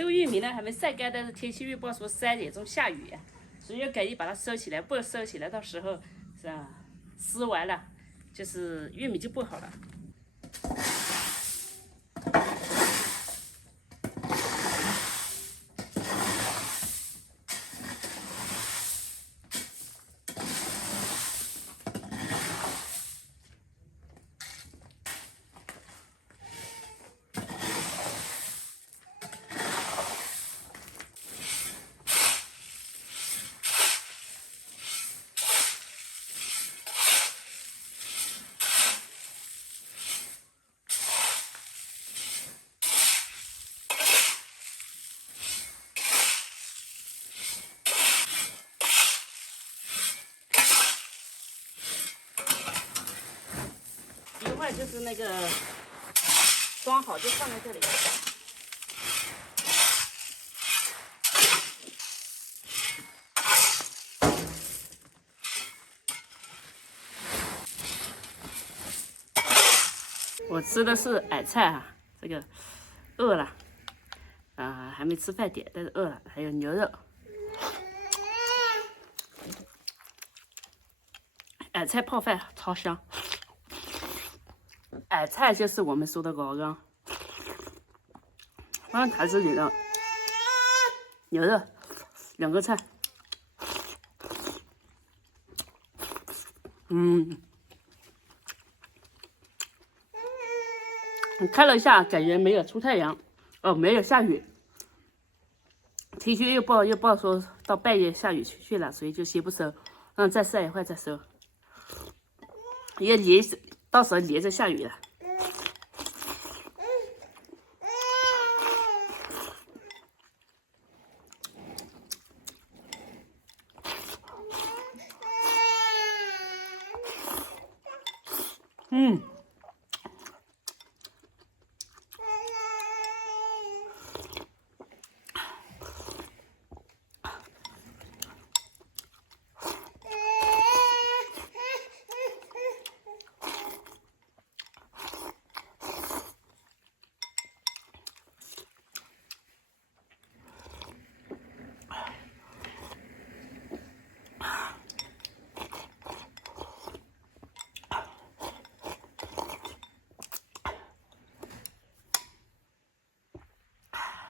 这个玉米呢还没晒干，但是天气预报说3点钟下雨，所以要赶紧把它收起来，不收起来到时候是吧？湿完了，就是玉米就不好了。一会儿就是那个装好就放在这里。我吃的是矮菜啊，这个饿了啊，还没吃饭点，但是饿了。还有牛肉，矮菜泡饭超香。矮菜就是我们说的鹅肝，台子里的牛肉，2个菜，看了一下，感觉没有出太阳，哦，没有下雨。天气预报说到半夜下雨去了，所以就先不收，让再晒一会儿再收。也到时候连着下雨了。